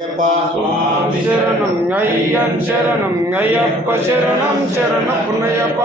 స్వామి శరణం అయ్యన్ శరణం అయ్యప్ప శరణం శరణ పునయ్యప్ప.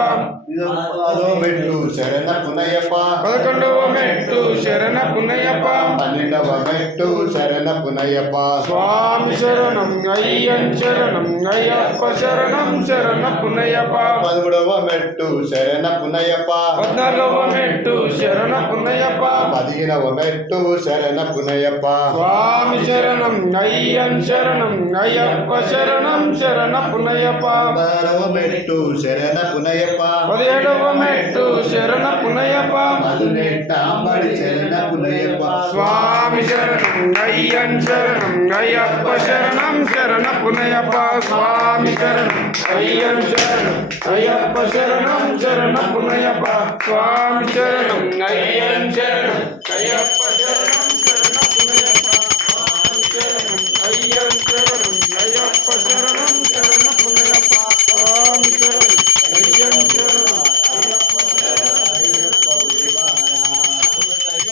మెట్టు శరణ పునయ్యప్ప. 11వ మెట్టు శరణ పునయ్యప్ప. 12వ మెట్టు శరణ పునయ్యప్ప. స్వామి శరణం అయ్యన్ శరణం అయ్యప్ప శరణం శరణ పునయ్యప్ప. 13వ మెట్టు శరణ పునయ్యప్ప. 14వ మెట్టు శరణ పునయ్యప్ప. 15వ మెట్టు శరణ పునయ్యప్ప. స్వామి శరణం అయ్యన్ శరణం అయ్యప్ప శరణం శరణ పునయ్యప్ప. 16వ మెట్టు శరణ పునయ్యప్ప. 17వ మెట్టు శరణ పునయ్యప్ప. 18వ శరణ పునయ్యప్ప. స్వామి శరణం అయ్యన్ శరణం అయ్యప్ప శరణం శరణ పునయ్యప్ప. స్వామి శరణం అయ్యన్ శరణం అయ్యప్ప శరణం శరణ పునయ్యప్ప. స్వామి శరణం అయ్యన్ శరణం అయ్యప్ప శరణం శరణ పునయ్యప్ప. స్వామి శరణం అయ్యన్ శరణం అయ్యప్ప శరణం శరణ పునయ్యప్ప. స్వామి శరణం అయ్యన్ శరణం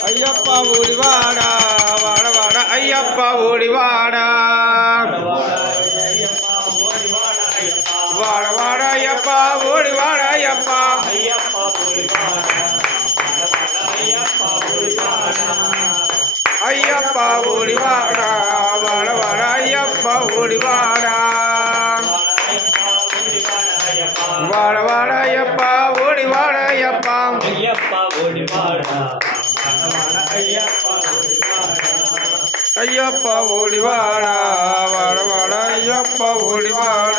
అయ్యప్ప ఊడివాడ వాడవాడ అయ్యప్ప ఊడివాడ వాడవాడ అయ్యప్ప ఊడివాడ అయ్యప్ప అయ్యప్ప ఊడివాడ వాడవాడ అయ్యప్ప ఊడివాడ వాడవాడ అయ్యప్ప ఊడివాడ అయ్యప్ప అయ్యప్ప ఊడివాడ వాడవాడ అయ్యప్ప ఊడివాడ.